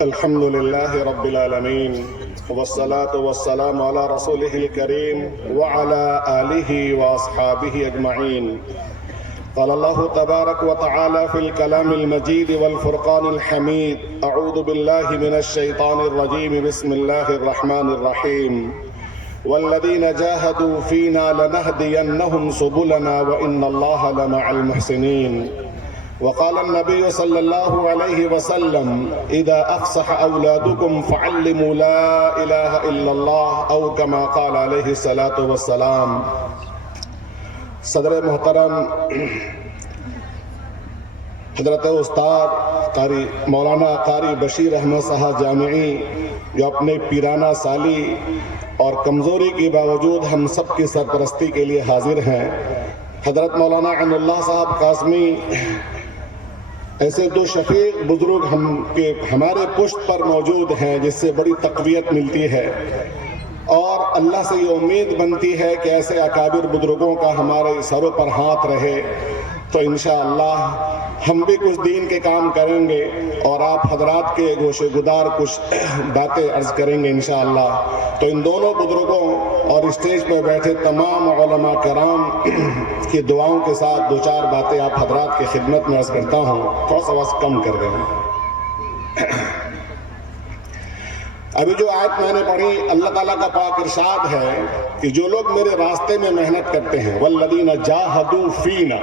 الحمدللہ رب العالمین والصلاة والسلام على رسولہ الکریم وعلى آلہ واصحابہ اجمعین. قال اللہ تبارک وتعالی فی الکلام المجید والفرقان الحمید. اعوذ باللہ من الشیطان الرجیم. بسم اللہ الرحمن الرحیم. والذین جاہدوا فینا لنہدینہم سبلنا وإن اللہ لمع المحسنین. وقال النبي صلى الله عليه وسلم إذا أفصح أولادكم فعلموا لا إله إلا الله أو كما قال عليه الصلاة والسلام. صدر محترم حضرت استاد قاری مولانا قاری بشیر احمد صاحب جامعی، جو اپنے پیرانہ سالی اور کمزوری کے باوجود ہم سب کی سرپرستی کے لیے حاضر ہیں. حضرت مولانا عین اللہ صاحب قاسمی ایسے دو شفیق بزرگ ہمارے پشت پر موجود ہیں، جس سے بڑی تقویت ملتی ہے اور اللہ سے یہ امید بنتی ہے کہ ایسے اکابر بزرگوں کا ہمارے سروں پر ہاتھ رہے تو انشاءاللہ ہم بھی کچھ دین کے کام کریں گے اور آپ حضرات کے گوشے گدار کچھ باتیں عرض کریں گے انشاءاللہ. تو ان دونوں بزرگوں اور اسٹیج پہ بیٹھے تمام علماء کرام کی دعاؤں کے ساتھ دو چار باتیں آپ حضرات کی خدمت میں عرض کرتا ہوں. تھوڑا سا آواز کم کر دیں. ابھی جو آیت میں نے پڑھی، اللہ تعالیٰ کا پاک ارشاد ہے کہ جو لوگ میرے راستے میں محنت کرتے ہیں والذین جاہدوا فینا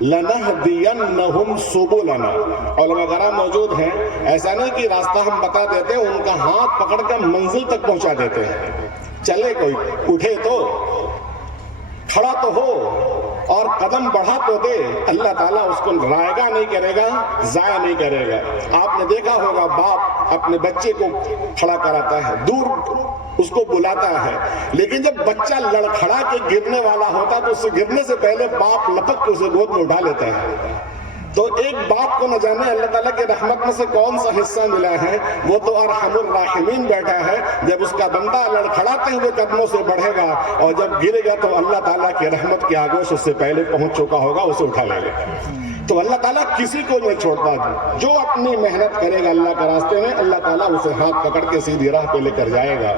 لنہدینہم سبلنا. علماء کرام موجود ہیں. ایسا نہیں کہ راستہ ہم بتا دیتے ہیں، ان کا ہاتھ پکڑ کر منزل تک پہنچا دیتے ہیں. چلے کوئی اٹھے تو کھڑا تو ہو اور قدم بڑھا تو دے. اللہ تعالیٰ اس کو رائگاں نہیں کرے گا، ضائع نہیں کرے گا. آپ نے دیکھا ہوگا باپ اپنے بچے کو کھڑا کراتا ہے، دور اس کو بلاتا ہے، لیکن جب بچہ لڑکھڑا کے گرنے والا ہوتا تو اس سے گرنے سے پہلے باپ لپک کے اسے گود میں اٹھا لیتا ہے. تو ایک باپ کو نہ جانے اللہ تعالیٰ کے رحمت میں سے کون سا حصہ ملا ہے. وہ تو ارحم الراحمین بیٹھا ہے. جب اس کا بندہ لڑکھڑاتے ہوئے قدموں سے بڑھے گا اور جب گرے گا تو اللہ تعالیٰ کے رحمت کی آگوش اس سے پہلے پہنچ چکا ہوگا، اسے اٹھا لے گا. تو اللہ تعالیٰ کسی کو نہیں چھوڑتا. جو اپنی محنت کرے گا اللہ کے راستے میں، اللہ تعالیٰ اسے ہاتھ پکڑ کے سیدھی راہ پہ لے کر جائے گا.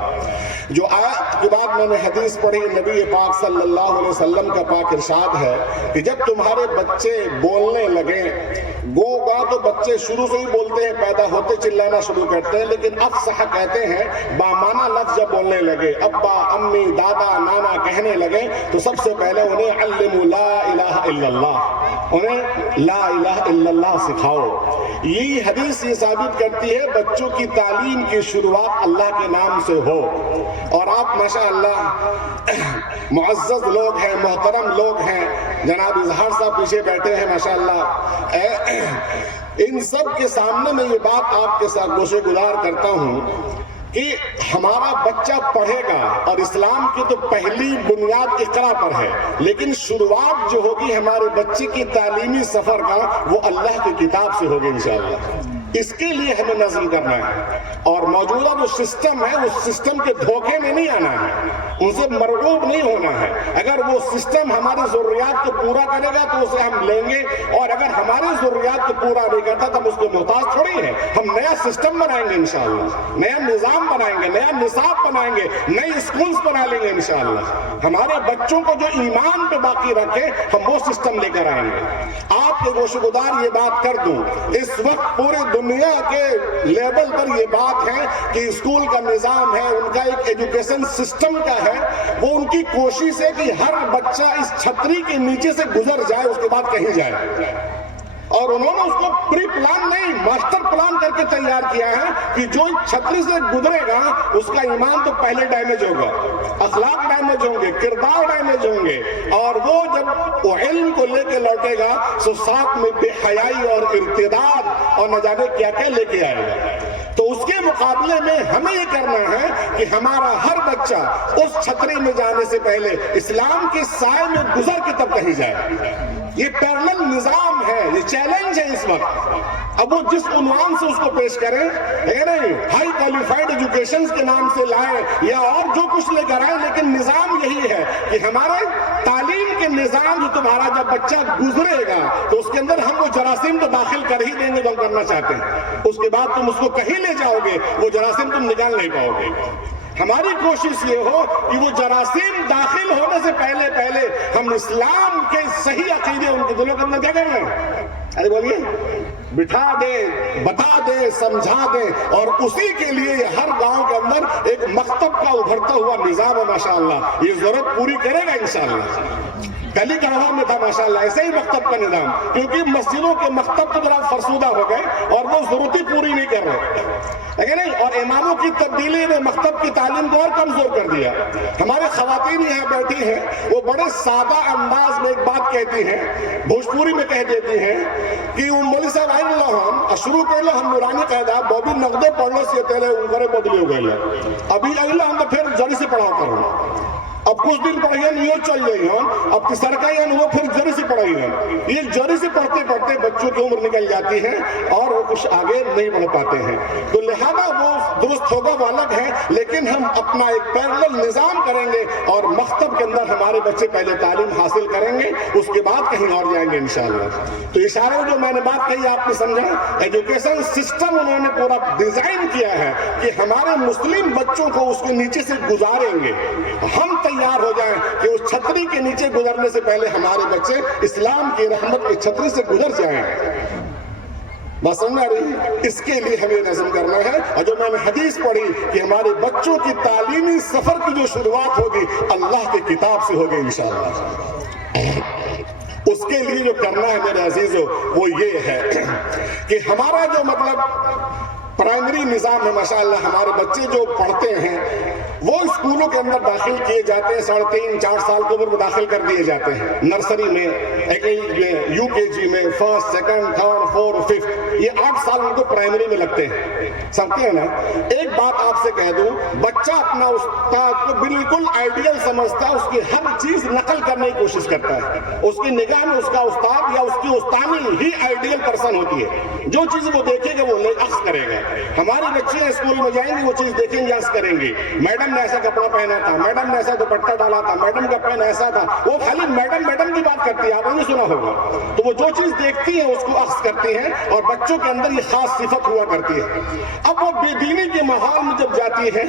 جو آیت کے بعد میں نے حدیث پڑھی، نبی پاک صلی اللہ علیہ وسلم کا پاک ارشاد ہے کہ جب تمہارے بچے بولنے لگیں، گوگا تو بچے شروع سے ہی بولتے ہیں، پیدا ہوتے چلانا شروع کرتے ہیں، لیکن افصح کہتے ہیں بامانہ لفظ جب بولنے لگے، ابا امی دادا نانا کہنے لگے تو سب سے پہلے انہیں علموا لا الہ الا اللہ، انہیں لا الہ الا اللہ سکھاؤ. یہی حدیث یہ ثابت کرتی ہے بچوں کی تعلیم کی شروعات اللہ کے نام سے ہو. اور آپ ماشاءاللہ معزز لوگ ہیں، محترم لوگ ہیں. جناب اظہار صاحب پیچھے بیٹھے ہیں ماشاءاللہ. ان سب کے سامنے میں یہ بات آپ کے ساتھ گوشے گزار کرتا ہوں کہ ہمارا بچہ پڑھے گا اور اسلام کی تو پہلی بنیاد اقرا پر ہے، لیکن شروعات جو ہوگی ہمارے بچے کی تعلیمی سفر کا وہ اللہ کی کتاب سے ہوگی انشاءاللہ. اس کے لیے ہمیں نظم کرنا ہے اور موجودہ جو سسٹم ہے اس سسٹم کے دھوکے میں نہیں آنا ہے، ان سے مرغوب نہیں ہونا ہے. اگر وہ سسٹم ہماری ضروریات کو پورا کرے گا تو اسے ہم لیں گے، اور اگر ہماری ضروریات کو پورا نہیں کرتا تو ہم اس کو محتاج تھوڑی ہیں. ہم نیا سسٹم بنائیں گے انشاءاللہ، نیا نظام بنائیں گے، نیا نصاب بنائیں گے، نئی اسکولز بنا لیں گے انشاءاللہ. ہمارے بچوں کو جو ایمان پہ باقی رکھے ہم وہ سسٹم لے کر آئیں گے. آپ کے گوشے گدار یہ بات کر دوں، اس وقت پورے دنیا کے لیول پر یہ بات ہے کہ اسکول کا نظام ہے، ان کا ایک ایجوکیشن سسٹم کا ہے، وہ ان کی کوشش ہے کہ ہر بچہ اس چھتری کے نیچے سے گزر جائے، اس کے بعد کہیں جائے. اور انہوں نے اس کو پری پلان نہیں، ماسٹر پلان کر کے تیار کیا ہے کہ جو چھتری سے گزرے گا اس کا ایمان تو پہلے ڈیمیج ہوگا، اخلاق ڈیمیج ہوں گے، کردار ڈیمیج ہوں گے، اور وہ جب وہ علم کو لے کے لوٹے گا تو ساتھ میں بے حیائی اور ارتداد اور نہ جانے کیا کیا لے کے آئے گا. تو اس کے مقابلے میں ہمیں یہ کرنا ہے کہ ہمارا ہر بچہ اس چھتری میں جانے سے پہلے اسلام کے سائے میں گزر کے تب کہیں جائے۔ یہ پیرلل نظام ہے، یہ چیلنج ہے اس وقت۔ اب وہ جس عنوان سے اس کو پیش کریں، ہائی کوالیفائڈ ایجوکیشن کے نام سے لائیں یا اور جو کچھ لے کر آئیں، لیکن نظام یہی ہے کہ ہمارے تعلیم کے نظام جو تمہارا جب بچہ گزرے گا تو اس کے اندر ہم وہ جراثیم تو داخل کر ہی دیں گے جو ہم کرنا چاہتے ہیں، اس کے بعد تم اس کو کہیں لے جاؤ گے وہ جراثیم تم نکال نہیں پاؤ گے۔ ہماری کوشش یہ ہو کہ وہ جراثیم داخل ہونے سے پہلے ہم اسلام کے صحیح عقیدے ان کے دلوں کے اندر کیا کریں گے؟ ارے بولیے، بٹھا دیں، بتا دیں، سمجھا دیں، اور اسی کے لیے ہر گاؤں کے اندر ایک مکتب کا ابھرتا ہوا نظام ہے ماشاءاللہ، یہ ضرورت پوری کرے گا انشاءاللہ۔ دہلی گڑھوا میں تھا ماشاءاللہ ایسے ہی مکتب کا نظام، کیونکہ مسجدوں کے مکتب تو ذرا فرسودہ ہو گئے اور وہ ضرورت ہی پوری نہیں کر رہے، لیکن نہیں، اور اماموں کی تبدیلی نے مکتب کی تعلیم کو اور کمزور کر دیا۔ ہمارے خواتین یہاں بیٹھی ہیں، وہ بڑے سادہ انداز میں ایک بات کہتی ہیں، بھوجپوری میں کہہ دیتی ہیں کہ مولوی صاحب آئی اللہ ہم شروع کر لو ہم نورانی قاعدہ بوبی نقدے پڑھنے سے پہلے ان کرے بدلی ہو گئی ہے، ابھی اللہ ہم تو پھر جڑی سے پڑھا کروں، اب کچھ دن پڑھیں نیو چل رہی ہیں، اب سرکاری وہ پھر جری سے پڑھائی ہیں، یہ جری سے پڑھتے پڑھتے بچوں کی عمر نکل جاتی ہے اور وہ کچھ آگے نہیں بڑھ پاتے ہیں، تو لہذا وہ درست ہوگا وہ الگ ہے، لیکن ہم اپنا ایک پیرلل نظام کریں گے اور مکتب کے اندر ہمارے بچے پہلے تعلیم حاصل کریں گے، اس کے بعد کہیں اور جائیں گے انشاءاللہ۔ تو اشارے جو میں نے بات کہی آپ نے سمجھا، ایجوکیشن سسٹم انہوں نے پورا ڈیزائن کیا ہے کہ ہمارے مسلم بچوں کو اس کے نیچے سے گزاریں گے، ہم تیار ہو جائیں کہ اس چھتری کے نیچے گزرنے سے پہلے ہمارے بچے اسلام کی رحمت کی چھتری سے گزر جائیں۔ بات سمجھ آ رہی ہے؟ اس کے لیے ہمیں نظم کرنا ہے، اور جو میں نے حدیث پڑھی کہ ہمارے بچوں کی تعلیمی سفر کی جو شروعات ہوگی اللہ کی کتاب سے ہوگی انشاءاللہ۔ اس کے لیے جو کرنا ہے میرے عزیزو وہ یہ ہے کہ ہمارا جو مطلب پرائمری نظام ہے ماشاءاللہ، ہمارے بچے جو پڑھتے ہیں وہ اسکولوں کے اندر داخل کیے جاتے ہیں، 3.5-4 سال کی عمر میں داخل کر دیے جاتے ہیں، نرسری میں، یو کے جی میں، first, second, third, fourth, fifth, یہ 8 سال ان کو پرائمری میں لگتے ہیں، سمجھتے ہیں نا۔ ایک بات آپ سے کہہ دوں، بچہ اپنا استاد کو بالکل آئیڈیل سمجھتا ہے، اس کی ہر چیز نقل کرنے کی کوشش کرتا ہے، اس کی نگاہ میں اس کا استاد یا اس کی استانی ہی آئیڈیل پرسن ہوتی ہے، جو چیز وہ دیکھے گا وہ اخذ کرے گا۔ ہماری بچیاں اسکول میں جائیں گی وہ چیز دیکھیں گے، اخذ کریں گی، میڈم نے ایسا کپڑا پہنا تھا، میڈم نے ایسا دوپٹہ ڈالا تھا، میڈم کا پین ایسا تھا، وہ خالی میڈم کی بات کرتی ہے، آپ نے سنا ہوگا، تو وہ جو چیز دیکھتی ہیں اس کو اخذ کرتی ہیں، اور بچوں کے اندر یہ خاص صفت ہوا کرتی ہے۔ اب وہ بے دینی کے ماحول میں جب جاتی ہے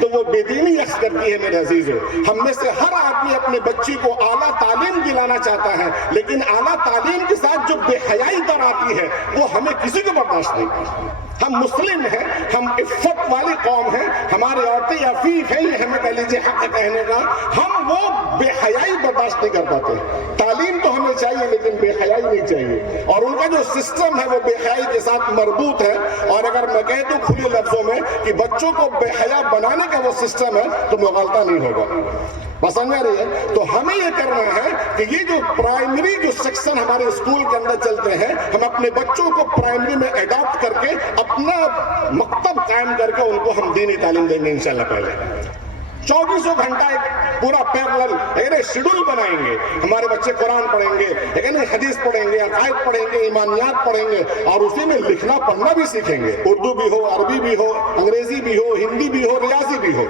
تو وہ بے دینی اخذ کرتی ہے میرے عزیزو۔ ہم میں سے ہر آدمی اپنے بچی کو اعلیٰ تعلیم دلانا چاہتا ہے، لیکن اعلیٰ تعلیم کے ساتھ جو بے حیائی در آتی ہے وہ ہمیں کسی کو برداشت نہیں۔ ہم مسلم ہیں، ہم عفت والی قوم ہیں، ہماری عورتیں عفیف ہیں، یہ ہمیں کہہ لیجیے حق کہنے کا، ہم وہ بے حیائی برداشت نہیں کر پاتے۔ تعلیم تو ہمیں چاہیے لیکن بے حیائی نہیں چاہیے، اور ان کا جو سسٹم ہے وہ بے حیائی کے ساتھ مربوط ہے، اور اگر میں کہہ دوں کھلے لفظوں میں کہ بچوں کو بے حیا بنانے کا وہ سسٹم ہے تو مغالطہ نہیں ہوگا۔ بس سمجھ رہی ہے؟ تو ہمیں یہ کرنا ہے کہ یہ جو پرائمری جو سیکشن ہمارے اسکول کے اندر چلتے ہیں، ہم اپنے بچوں کو پرائمری میں اڈاپٹ کر کے اپنا مکتب قائم کر کے ان کو ہم دینی تعلیم دیں گے انشاءاللہ۔ پہلے 24 گھنٹہ ایک پورا پیرلل شیڈول بنائیں گے، ہمارے بچے قرآن پڑھیں گے، لیکن حدیث پڑھیں گے، عقائد پڑھیں گے، ایمانیات پڑھیں گے، اور اسی میں لکھنا پڑھنا بھی سیکھیں گے، اردو بھی ہو، عربی بھی ہو، انگریزی بھی ہو، ہندی بھی ہو، ریاضی بھی ہو۔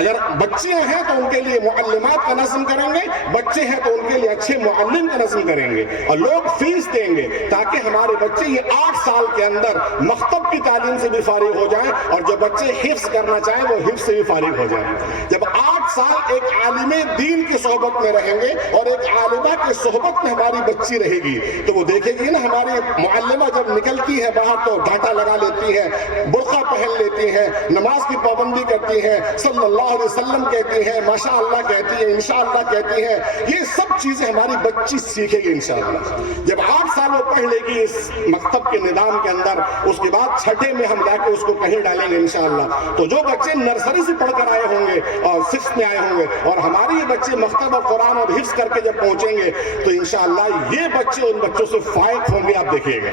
اگر بچیاں ہیں تو ان کے لیے معلمات کا نظم کریں گے، بچے ہیں تو ان کے لیے اچھے معلم کا نظم کریں گے، اور لوگ فیس دیں گے تاکہ ہمارے بچے یہ 8 سال کے اندر مکتب کی تعلیم سے بھی فارغ ہو جائیں، اور جو بچے حفظ کرنا چاہیں وہ حفظ سے بھی فارغ ہو جائیں۔ جب 8 سال ایک عالم دین کی صحبت میں رہیں گے اور ایک عالمہ کی صحبت میں ہماری بچی رہے گی تو وہ دیکھے گی نا، ہماری معلمہ جب نکلتی ہے باہر تو ڈانٹا لگا لیتی ہے، برقع پہن لیتی ہے، نماز کی پابندی کرتی ہے، صلی اللہ علیہ وسلم کہتی ہے، ماشاء اللہ کہتی ہے، انشاءاللہ کہتی ہے، یہ سب چیزیں ہماری بچی سیکھے گی انشاءاللہ۔ جب 8 سال وہ پڑھ لے گی اس مکتب کے نظام کے اندر، اس کے بعد 6 میں ہم لا کے اس کو کہیں ڈالیں گے انشاءاللہ۔ تو جو بچے نرسری سے پڑھ کر آئے ہوں گے اور 6 میں آئے ہوں گے، اور ہمارے یہ بچے مکتب اور قرآن اور حفظ کر کے جب پہنچیں گے تو انشاءاللہ یہ بچے ان بچوں سے فائق ہوں گے، آپ دیکھیے گا۔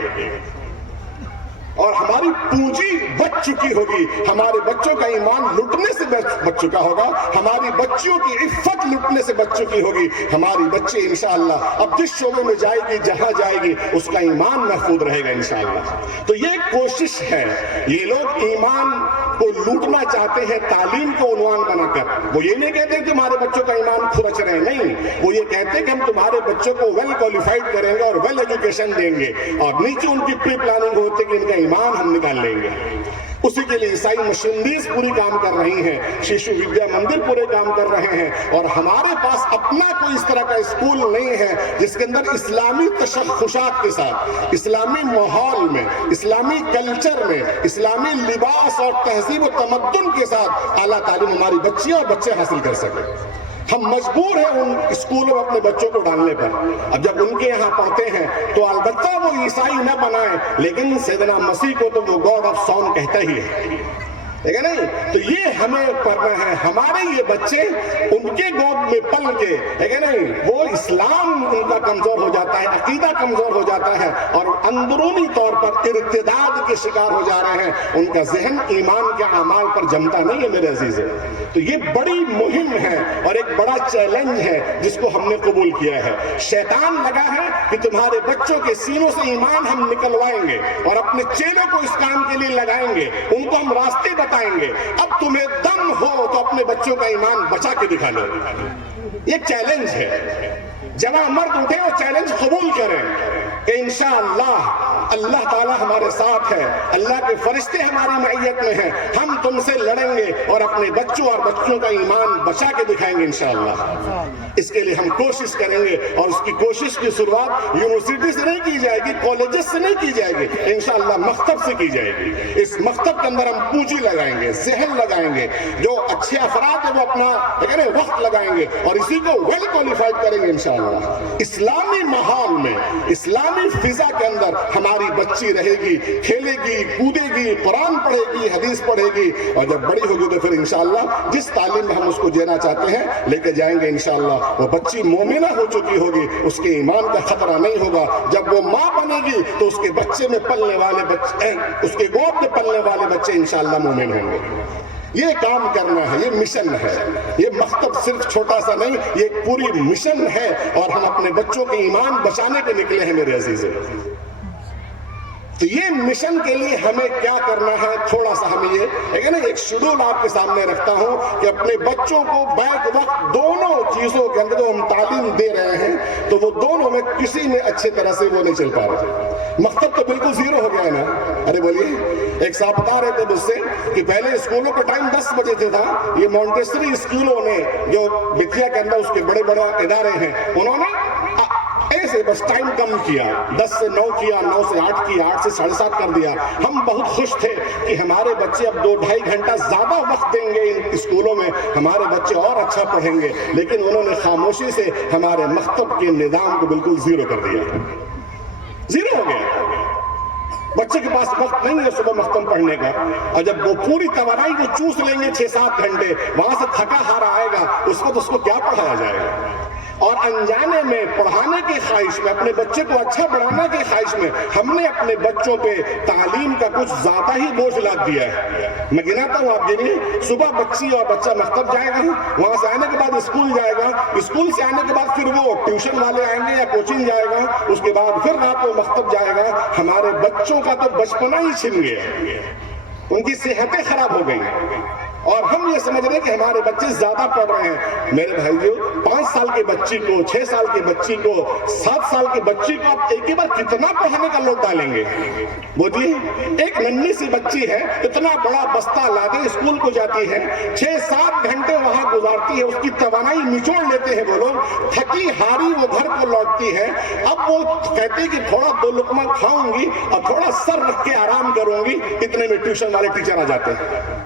اور ہماری پونجی بچ چکی ہوگی، ہمارے بچوں کا ایمان لٹنے سے بچ چکا ہوگا، ہماری بچیوں کی عفت لٹنے سے بچ چکی ہوگی، ہماری بچی انشاءاللہ اب جس شعبے میں جائے گی، جہاں جائے گی، اس کا ایمان محفوظ رہے گا انشاءاللہ۔ تو یہ کوشش ہے، یہ لوگ ایمان کو لوٹنا چاہتے ہیں تعلیم کو عنوان بنا کر۔ وہ یہ نہیں کہتے کہ ہمارے بچوں کا ایمان کھرچ رہے، نہیں، وہ یہ کہتے ہیں کہ ہم تمہارے بچوں کو ویل کوالیفائڈ کریں گے اور ویل ایجوکیشن دیں گے، اور نیچے ان کی پری پلاننگ ہوتی ہے کہ ان کا ایمان ہم نکال لیں گے۔ اسی کے لیے عیسائی مشنریز پوری کام کر رہی ہیں، شیشو ودیا مندر پورے کام کر رہے ہیں، اور ہمارے پاس اپنا کوئی اس طرح کا اسکول نہیں ہے جس کے اندر اسلامی تشخصات کے ساتھ، اسلامی ماحول میں، اسلامی کلچر میں، اسلامی لباس اور تہذیب و تمدن کے ساتھ اعلیٰ تعلیم ہماری بچیاں اور بچے حاصل کر سکیں۔ ہم مجبور ہیں ان اسکولوں میں اپنے بچوں کو ڈالنے پر۔ اب جب ان کے یہاں پڑھتے ہیں تو البتہ وہ عیسائی نہ بنائیں، لیکن سیدنا مسیح کو تو وہ گاڈ آف سون کہتا ہی ہے، ٹھیک ہے نہیں؟ تو یہ ہمیں کرنا ہے، ہمارے یہ بچے ان کے گود میں پل کے، ٹھیک ہے نہیں، وہ اسلام ان کا کمزور ہو جاتا ہے، عقیدہ کمزور ہو جاتا ہے، اور اندرونی طور پر ارتداد کے شکار ہو جا رہے ہیں، ان کا ذہن ایمان کے اعمال پر جمتا نہیں ہے میرے عزیز۔ تو یہ بڑی مہم ہے اور ایک بڑا چیلنج ہے جس کو ہم نے قبول کیا ہے۔ شیطان لگا ہے کہ تمہارے بچوں کے سینوں سے ایمان ہم نکلوائیں گے اور اپنے چیلوں کو اس کام کے لیے لگائیں گے، ان کو ہم راستے بتائیں گے، اب تمہیں دم ہو تو اپنے بچوں کا ایمان بچا کے دکھا لو۔ یہ چیلنج ہے، جوان مرد اٹھے اور چیلنج قبول کریں کہ انشاءاللہ اللہ تعالیٰ ہمارے ساتھ ہے، اللہ کے فرشتے ہماری معیت میں ہیں، ہم تم سے لڑیں گے اور اپنے بچوں اور بچوں کا ایمان بچا کے دکھائیں گے انشاءاللہ۔ اس کے لیے ہم کوشش کریں گے، اور اس کی کوشش کی شروعات یونیورسٹی سے نہیں کی جائے گی، کالجز سے نہیں کی جائے گی، انشاءاللہ مکتب سے کی جائے گی۔ اس مکتب کے اندر ہم پونجی لگائیں گے، ذہن لگائیں گے، جو اچھے افراد ہیں وہ اپنا وقت لگائیں گے اور اسی کو ویل کوالیفائڈ کریں گے انشاءاللہ۔ اسلامی ماحول میں، اسلامی فضا کے اندر ہماری بچی رہے گی، کھیلے گی، کودے گی، قرآن پڑھے گی، حدیث پڑھے گی، اور جب بڑی ہوگی تو پھر انشاءاللہ جس تعلیم میں ہم اس کو دینا چاہتے ہیں لے کے جائیں گے انشاءاللہ۔ وہ بچی مومنہ ہو چکی ہوگی، اس کے ایمان کا خطرہ نہیں ہوگا۔ جب وہ ماں بنے گی تو اس کے بچے میں پلنے والے بچے، اس کے گود میں پلنے والے بچے انشاءاللہ مومن ہوں گے۔ یہ کام کرنا ہے، یہ مشن ہے، یہ مکتب صرف چھوٹا سا نہیں، یہ پوری مشن ہے، اور ہم اپنے بچوں کے ایمان بچانے کے نکلے ہیں میرے عزیزے۔ تو یہ مشن کے لیے ہمیں کیا کرنا ہے، تھوڑا سا ہمیں یہ ایک شیڈول آپ کے سامنے رکھتا ہوں کہ اپنے بچوں کو بیک وقت دونوں چیزوں کے اندر جو ہم تعلیم دے رہے ہیں تو وہ دونوں میں کسی میں اچھے طرح سے وہ نہیں چل پا رہے۔ مکتب تو بالکل زیرو ہو گیا ہے نا، ارے بولیے، ایک صاحب بتا رہے تھے مجھ سے کہ پہلے اسکولوں کا ٹائم 10 بجے سے تھا، یہ مونٹیسری اسکولوں نے جو بتیا کے اندر اس کے بڑے بڑے ادارے ہیں، انہوں نے ایسے بس ٹائم کم کیا، 10 سے 9 کیا، 9 سے 8 کیا، 8 سے 7:30 کر دیا۔ ہم بہت خوش تھے کہ ہمارے بچے اب 2-2.5 گھنٹہ زیادہ وقت دیں گے ان اسکولوں میں، ہمارے بچے اور اچھا پڑھیں گے، لیکن انہوں نے خاموشی سے ہمارے مکتب کے نظام کو بالکل زیرو کر دیا، زیرو ہو گیا۔ بچے کے پاس وقت نہیں ہے صبح مکتب پڑھنے کا، اور جب وہ پوری توانائی وہ چوس لیں گے 6-7 گھنٹے، وہاں سے تھکا ہارا آئے گا، اس وقت اس کو کیا پڑھایا جائے گا؟ اور انجانے میں پڑھانے کی خواہش میں، اپنے بچے کو اچھا بڑھانے کی خواہش میں ہم نے اپنے بچوں پہ تعلیم کا کچھ زیادہ ہی بوجھ لاد دیا ہے۔ میں گناتا ہوں، آپ گنیے، صبح بچی اور بچہ مکتب جائے گا، وہاں سے آنے کے بعد اسکول جائے گا، اسکول سے آنے کے بعد پھر وہ ٹیوشن والے آئیں گے یا کوچنگ جائے گا، اس کے بعد پھر رات کو مکتب جائے گا۔ ہمارے بچوں کا تو بچپنا ہی چھن گیا، ان کی صحتیں خراب ہو گئی، اور ہم یہ سمجھ رہے ہیں کہ ہمارے بچے زیادہ پڑھ رہے ہیں۔ میرے بھائیو، 5 سال کے بچی کو، 6 سال کے بچی کو، 7 سال کے بچی کو آپ ایک ہی بار کتنا پڑھانے کا لوڈ ڈالیں گے؟ بولیے، ایک ننھی سی بچی ہے، اتنا بڑا بستہ لادے اسکول کو جاتی ہے، 6-7 گھنٹے وہاں گزارتی ہے، اس کی توانائی نچوڑ لیتے ہیں وہ لوگ، تھکی ہاری وہ گھر کو لوٹتی ہے۔ اب وہ کہتے ہیں کہ تھوڑا 2 لقمہ کھاؤں گی اور تھوڑا سر رکھ کے آرام کروں گی، اتنے میں ٹیوشن والے ٹیچر آ جاتے ہیں۔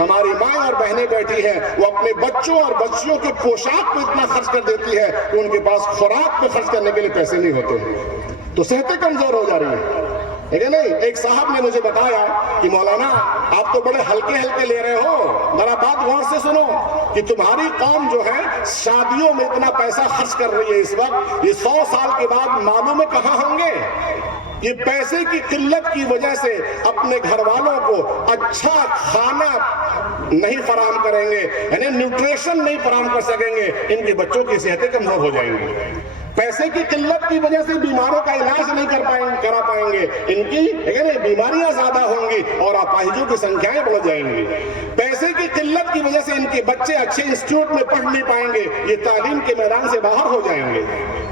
ہماری مائیں اور بہنیں بیٹھی ہیں, وہ اپنے بچوں اور بچیوں کے پوشاک پہ اتنا خرچ کر دیتی ہے کہ ان کے پاس خوراک پہ خرچ کرنے کے لیے پیسے نہیں ہوتے, تو صحتیں کمزور ہو جا رہی ہیں. لیکن نہیں, ایک صاحب نے مجھے بتایا کہ مولانا آپ تو بڑے ہلکے ہلکے لے رہے ہو, ذرا بات غور سے سنو کہ تمہاری قوم جو ہے شادیوں میں اتنا پیسہ خرچ کر رہی ہے اس وقت, یہ 100 سال کے بعد معلوم ہے کہاں ہوں گے. یہ پیسے کی قلت کی وجہ سے اپنے گھر والوں کو اچھا کھانا نہیں فراہم کریں گے, یعنی نیوٹریشن نہیں فراہم کر سکیں گے, ان کے بچوں کی صحتیں کمزور ہو جائیں گی. پیسے کی قلت کی وجہ سے بیماروں کا علاج نہیں کرا پائیں گے, ان کی بیماریاں زیادہ ہوں گی اور اپاہجوں کی سنکھیاں بڑھ جائیں گی. پیسے کی قلت کی وجہ سے ان کے بچے اچھے انسٹیٹیوٹ میں پڑھ نہیں پائیں گے, یہ تعلیم کے میدان سے باہر ہو جائیں گے.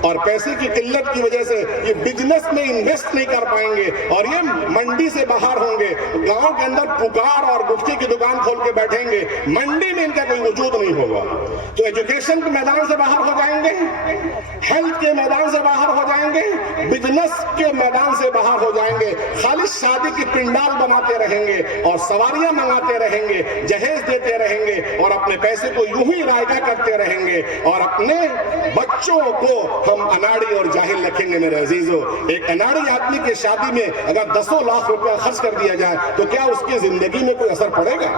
اور پیسے کی قلت کی وجہ سے یہ بزنس میں انویسٹ نہیں کر پائیں گے اور یہ منڈی سے باہر ہوں گے, گاؤں کے اندر پکار اور گٹکے کی دکان کھول کے بیٹھیں گے, منڈی میں ان کا کوئی وجود نہیں ہوگا. تو ایجوکیشن کے میدان سے باہر ہو جائیں گے, ہیلتھ کے میدان سے باہر ہو جائیں گے, بزنس کے میدان سے باہر ہو جائیں گے, خالی شادی کی پنڈال بناتے رہیں گے اور سواریاں منگاتے رہیں گے, جہیز دیتے رہیں گے اور اپنے پیسے کو یوں ہی رائگا کرتے رہیں گے اور اپنے بچوں کو ہم اناڑی اور جاہل رکھیں گے. میرے عزیزو, ایک اناڑی آدمی کے شادی میں اگر 10 لاکھ روپیہ خرچ کر دیا جائے تو کیا اس کی زندگی میں کوئی اثر پڑے گا؟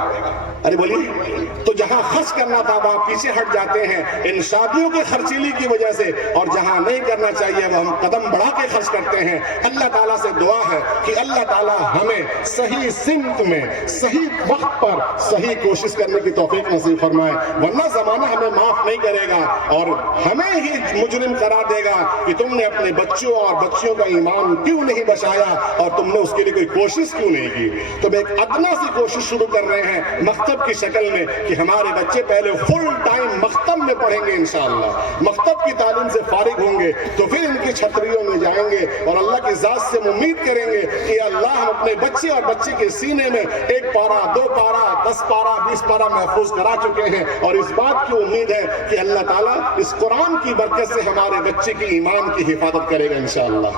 ارے بولیے. تو جہاں خرچ کرنا تھا وہاں پیچھے ہٹ جاتے ہیں ان شادیوں کی خرچیلی کی وجہ سے, اور جہاں نہیں کرنا چاہیے وہ ہم قدم بڑھا کے خرچ کرتے ہیں. اللہ تعالیٰ سے دعا ہے کہ اللہ تعالیٰ ہمیں صحیح سمت میں صحیح وقت پر صحیح کوشش کرنے کی توفیق نصیب فرمائے, ورنہ زمانہ ہمیں معاف نہیں کرے گا اور ہمیں ہی مجرم قرار دے گا کہ تم نے اپنے بچوں اور بچیوں کا ایمان کیوں نہیں بچایا اور تم نے اس کے لیے کوئی کوشش کیوں نہیں کی. تو ایک ادنا سی کوشش شروع کر رہے ہیں مکتب کی شکل میں کہ ہمارے بچے پہلے فل ٹائم مکتب میں پڑھیں گے انشاءاللہ, مکتب کی تعلیم سے فارغ ہوں گے تو پھر ان کی چھتریوں میں جائیں گے اور اللہ کی ذات سے امید کریں گے کہ اللہ ہم اپنے بچے اور بچے کے سینے میں 1 پارہ 2 پارہ 10 پارہ 20 پارہ محفوظ کرا چکے ہیں, اور اس بات کی امید ہے کہ اللہ تعالیٰ اس قرآن کی برکت سے ہمارے بچے کی ایمان کی حفاظت کرے گا انشاءاللہ.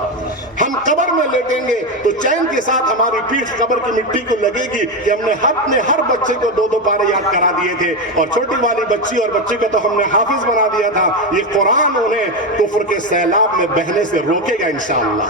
ہم قبر میں لیٹیں گے تو چین کے ساتھ ہماری پیٹھ قبر کی مٹی کو لگے گی کہ ہم نے اپنے ہر بچے کو 2 پارے یاد کرا دیے تھے, اور چھوٹی والی بچی اور بچے کو تو ہم نے حافظ بنا دیا تھا. یہ قرآن انہیں کفر کے سیلاب میں بہنے سے روکے گا انشاءاللہ.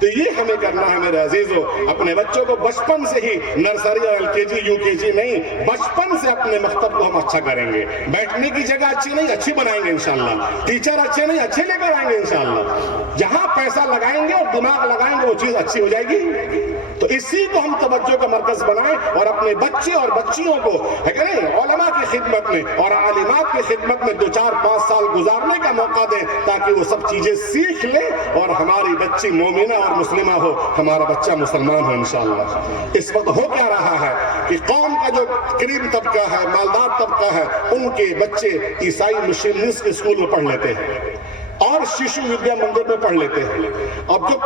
تو یہ ہمیں کرنا ہے میرے عزیزو, اپنے بچوں کو بچپن سے ہی نرسری اور LKG UKG نہیں, بچپن سے اپنے مکتب کو ہم اچھا کریں گے. بیٹھنے کی جگہ اچھی نہیں اچھی بنائیں گے انشاءاللہ, ٹیچر اچھے نہیں اچھے لے کر آئیں گے انشاءاللہ. جہاں پیسہ لگائیں گے اور دماغ لگائیں گے وہ چیز اچھی ہو جائے گی. تو اسی کو ہم توجہ کا مرکز بنائیں اور اپنے بچے اور بچیوں کو ہے کہ نہیں علماء کی خدمت میں اور عالمات کی خدمت میں 2-4-5 سال گزارنے کا موقع دیں تاکہ وہ سب چیزیں سیکھ لے اور ہماری بچی مومنہ اور مسلمہ ہو, ہمارا بچہ مسلمان ہو انشاءاللہ. اس وقت ہو کیا رہا ہے کہ قوم کا جو قریب طبقہ ہے, مالدار طبقہ ہے, ان کے بچے عیسائی مشنریز کے اسکول میں پڑھ لیتے ہیں اور شیشو ودیا مندر میں پڑھ لیتے ہیں. اب جو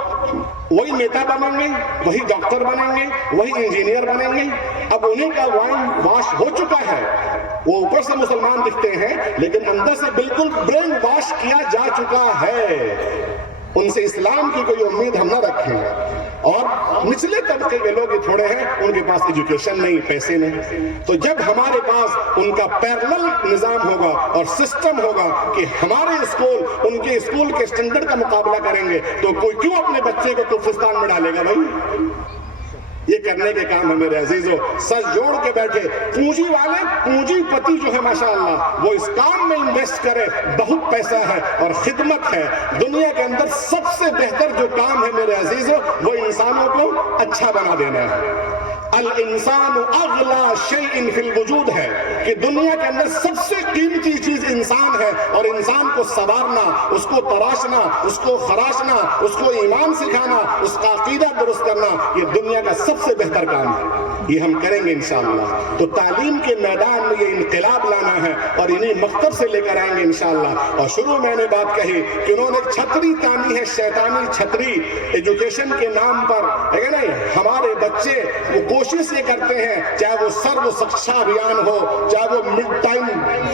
وہی نیتا بنیں گے, وہی ڈاکٹر بنیں گے, وہی انجینئر بنیں گے. اب انہیں کا وائن واش ہو چکا ہے, وہ اوپر سے مسلمان دکھتے ہیں لیکن اندر سے بالکل برین واش کیا جا چکا ہے. ان سے اسلام کی کوئی امید ہم نہ رکھیں. اور نچلے طبقے کے لوگ تھوڑے ہیں, ان کے پاس ایجوکیشن نہیں, پیسے نہیں. تو جب ہمارے پاس ان کا پیرلل نظام ہوگا اور سسٹم ہوگا کہ ہمارے اسکول ان کے اسکول کے سٹینڈرڈ کا مقابلہ کریں گے, تو کوئی کیوں اپنے بچے کو ترکستان میں ڈالے گا بھائی؟ یہ کرنے کے کام ہے میرے عزیزو. سر جوڑ کے بیٹھے پونجی والے, پونجی پتی جو ہے ماشاءاللہ وہ اس کام میں انویسٹ کرے, بہت پیسہ ہے اور خدمت ہے. دنیا کے اندر سب سے بہتر جو کام ہے میرے عزیزو وہ انسانوں کو اچھا بنا دینا ہے. الانسان اغلا شیء فی الوجود ہے کہ دنیا کے اندر سب سے قیمتی چیز انسان ہے, اور انسان کو سنوارنا, اس کو تراشنا, اس کو خراشنا, اس کو ایمان سکھانا, اس کا عقیدہ درست کرنا, یہ دنیا کا سب سے بہتر کام ہے. یہ ہم کریں گے انشاءاللہ. تو تعلیم کے میدان میں یہ انقلاب لانا ہے اور انہیں مکتب سے لے کر آئیں گے انشاءاللہ. اور شروع میں نے بات کہی کہ انہوں نے چھتری تانی ہے, شیطانی چھتری ایجوکیشن کے نام پر, ہے کہ نہیں. ہمارے بچے وہ کوشش یہ کرتے ہیں، چاہے وہ سرو شکشا ابھیان ہو، چاہے وہ مڈ ٹائم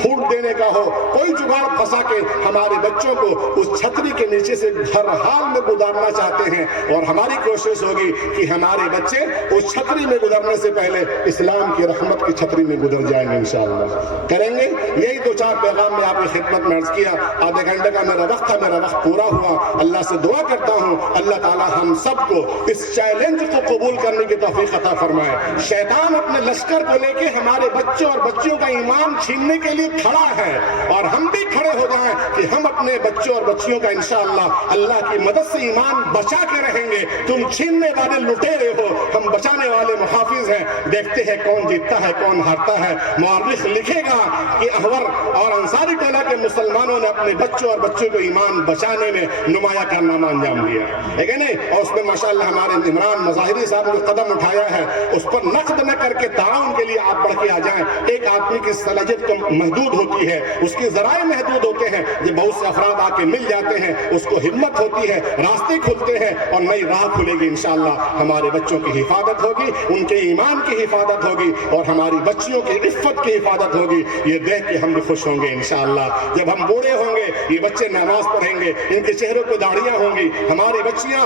فوڈ دینے کا ہو، کوئی جگاڑ پھنسا کے ہمارے بچوں کو اس چھتری کے نیچے سے ہر حال میں گزارنا چاہتے ہیں، اور ہماری کوشش ہوگی کہ ہمارے بچے اس چھتری میں گزرنے سے پہلے اسلام کی رحمت کی چھتری میں گزر جائیں گے انشاءاللہ۔ کریں گے۔ یہی دو چار پیغام میں آپ کی خدمت میں عرض کیا، آدھے گھنٹے کا میرا وقت تھا، میرا وقت پورا ہوا۔ اللہ سے دعا کرتا ہوں اللہ تعالی ہم سب کو اس چیلنج کو قبول کرنے کی توفیق عطا فرمائے۔ شیطان اپنے لشکر کو لے کے ہمارے بچوں اور بچیوں کا ایمان چھیننے کے لیے کھڑا ہے، اور ہم بھی کھڑے ہو جائیں کہ ہم اپنے بچوں اور بچیوں کا انشاءاللہ اللہ کی مدد سے ایمان بچا کے رہیں گے۔ تم چھیننے والے لٹیرے ہو، ہم بچانے والے محافظ ہیں۔ دیکھتے ہیں کون جیتتا ہے کون ہارتا ہے۔ مورخ لکھے گا کہ احور اور انصاری ٹولہ کے مسلمانوں نے اپنے بچوں اور بچوں کو ایمان بچانے میں نمایاں کارنامہ انجام دیا، ٹھیک ہے نہیں؟ اور اس میں ماشاءاللہ ہمارے عمران مظاہری صاحب نے قدم اٹھایا ہے، اس پر نقد نہ کر کے تعاون کے لیے آپ بڑھ کے آ جائیں۔ ایک آدمی کی صلاحیت تو محدود ہوتی ہے، اس کے ذرائع محدود ہوتے ہیں، جب بہت سے افراد آ کے مل جاتے ہیں اس کو ہمت ہوتی ہے، راستے کھلتے ہیں اور نئی راہ کھلے گی انشاءاللہ۔ ہمارے بچوں کی حفاظت ہوگی، ان کے ایمان کی حفاظت ہوگی، اور ہماری بچیوں کی عفت کی حفاظت ہوگی۔ یہ دیکھ کے ہم بھی خوش ہوں گے انشاءاللہ۔ جب ہم بوڑھے ہوں گے یہ بچے نماز پڑھیں گے، ان کے چہروں پہ داڑیاں ہوں گی، ہماری بچیاں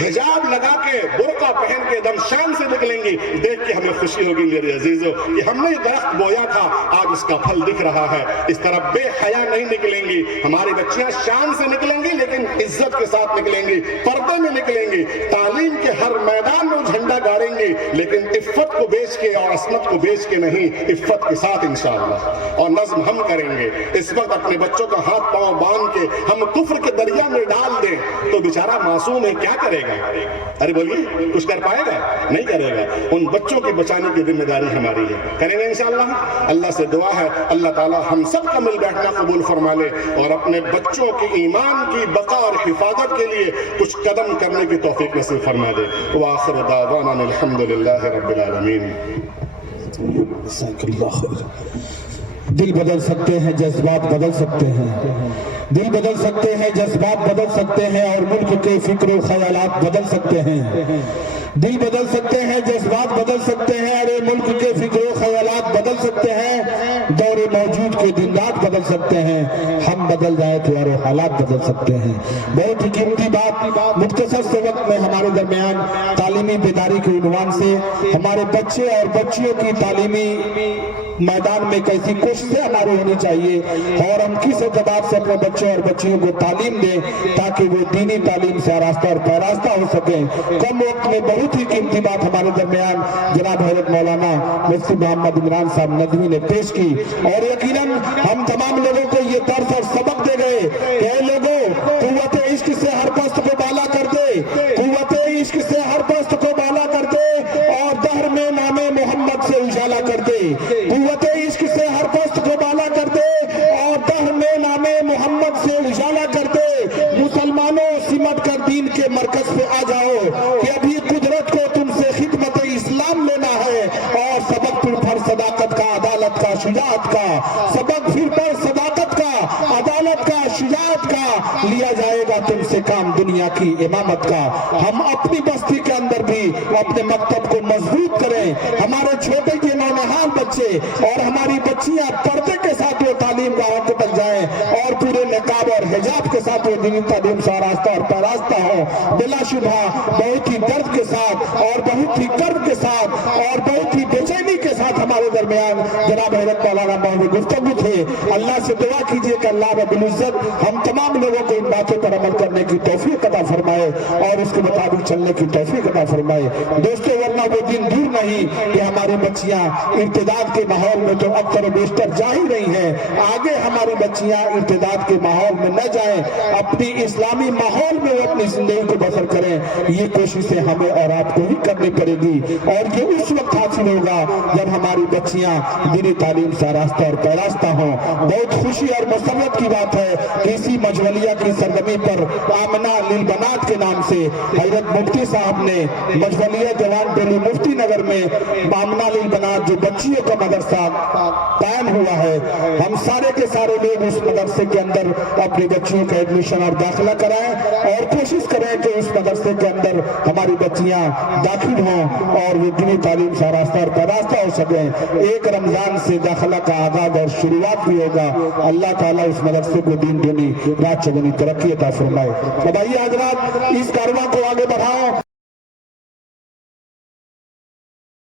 حجاب لگا کے برقع پہن کے دم شان سے نکلیں گی، دیکھ کے ہمیں خوشی ہوگی میرے عزیزو کہ ہم نے درخت بویا تھا آج اس کا پھل دکھ رہا ہے۔ اس طرح بے حیا نہیں نکلیں گی، ہماری بچیاں شان سے نکلیں گی لیکن عزت کے ساتھ نکلیں گی، پردے میں نکلیں گی، تعلیم کے ہر میدان میں جھنڈا گاڑیں گی، لیکن عفت کو بیچ کے اور عصمت کو بیچ کے نہیں، عفت کے ساتھ انشاءاللہ۔ اور نظم ہم کریں گے۔ اس وقت اپنے بچوں کا ہاتھ پاؤں باندھ کے ہم کفر کے دریا میں ڈال دیں تو بیچارہ معصوم ہے، کیا کرے گا؟ ارے بولیے، کچھ کر پائے گا؟ نہیں کرے گا۔ ان بچوں کی بچانے کی ذمہ داری ہماری ہے، کریں گے انشاءاللہ۔ اللہ سے دعا ہے اللہ تعالی ہم سب کا مل بیٹھنا قبول فرما لے، اور اپنے بچوں کی ایمان کی بقا اور حفاظت کے لیے کچھ قدم کرنے کی توفیق نصیب فرما دے۔ وآخر دعوانا الحمدللہ رب العالمین۔ دل بدل سکتے ہیں، جذبات بدل سکتے ہیں، دل بدل سکتے ہیں، جذبات بدل سکتے ہیں، اور ملک کے فکر و خیالات بدل سکتے ہیں۔ دل بدل سکتے ہیں، جذبات بدل سکتے ہیں، اور ملک کے فکر و خیالات بدل سکتے ہیں، دور موجود کے دن رات بدل سکتے ہیں، ہم بدل جائیں تو اور حالات بدل سکتے ہیں۔ بہت ہی قیمتی بات مختصر سے وقت میں ہمارے درمیان تعلیمی بیداری کے عنوان سے ہمارے بچے اور بچیوں کی تعلیمی میدان میں کیسی کوششیں ہماری ہونی چاہیے، اور ہم کس اعتبار سے اپنے بچوں اور بچیوں کو تعلیم دیں تاکہ وہ دینی تعلیم سے آراستہ اور پیراستہ ہو سکیں۔ کم وقت میں بہت ہی قیمتی بات ہمارے درمیان جناب حضرت مولانا مفتی محمد عمران صاحب ندوی نے پیش کی، اور یقیناً ہم تمام لوگوں کو یہ درس اور سبق دے گئے کہ اے لوگوں، قوت عشق سے ہر پست کو بالا کر دے، قوت عشق سے ہر پست کو بالا کر دے، اور دہر میں نام محمد سے اجالا کر دے۔ قوت عشق سے ہر پست کو بالا کر دے، اور دہر میں نام محمد سے اجالا کر دے۔ مسلمانوں سمٹ کر دین کے مرکز پہ آ جاؤ کہ ابھی قدرت کو تم سے خدمت اسلام لینا ہے، اور سبق پھر پر صداقت کا، عدالت کا، شجاعت کا، سبق پھر پر صداقت کا، عدالت کا، شجاعت کا لیا جائے گا تم سے کام دنیا کی امامت کا۔ ہم اپنی بستی کے اندر بھی اپنے مکتب کو مضبوط کریں، ہمارے چھوٹے کے نونہال بچے اور ہماری بچیاں پردے کے ساتھ وہ تعلیم گاہوں کو بن جائیں، اور پورے نقاب اور حجاب کے ساتھ وہ دینی تعلیم سے آراستہ اور پیراستہ ہو۔ بلا شبہ بہت ہی درد کے ساتھ اور بہت ہی کرب کے ساتھ اور بہت ہی بے چینی کے ساتھ ہمارے درمیان جناب حضرت مولانا محمد گفتگو تھے۔ اللہ سے دعا کیجئے کہ اللہ رب العزت ہم تمام لوگوں کو ان باتوں پر عمل کرنے کی توفیق عطا فرمائے اور اس کے مطابق چلنے کی توفیق عطا فرمائے۔ دوستو، ورنہ وہ دن دور نہیں کہ ہماری بچیاں ارتداد کے ماحول میں تو اکثر و بیشتر جا ہی رہی ہیں، آگے ہماری بچیاں ارتداد کے ماحول میں نہ جائیں، اپنی اسلامی ماحول میں وہ اپنی زندگی کو بسر کریں۔ یہ کوششیں ہمیں اور آپ کو ہی کرنی پڑے گی، اور یہ اس وقت حاصل ہوگا جب ہماری بچیاں دینی تعلیم سے آراستہ اور پیراستہ ہوں۔ بہت خوشی اور مسرت کی بات ہے کہ اسی مجولیہ کی سرزمین پر آمنہ للبنات کے نام سے حضرت مفتی صاحب نے مجولیہ جوان ٹولی مفتی نگر میں آمنہ للبنات جو بچیوں کا مدرسہ قائم ہوا ہے، ہم سارے کے سارے لوگ اس مدرسے کے اندر اپنی بچیوں کا ایڈمیشن اور داخلہ کرائیں اور کوشش کریں کہ اس مدرسے کے اندر ہماری بچیاں داخل ہوں اور وہ دینی تعلیم سے راستہ ہو سکیں۔ ایک رمضان سے داخلہ کا آغاز اور شروعات بھی ہوگا۔ اللہ تعالیٰ اس مدرسے کو دین دینی رات چگنی ترقی عطا فرمائے۔ اب آئیے حضرات اس کارواں کو آگے بڑھا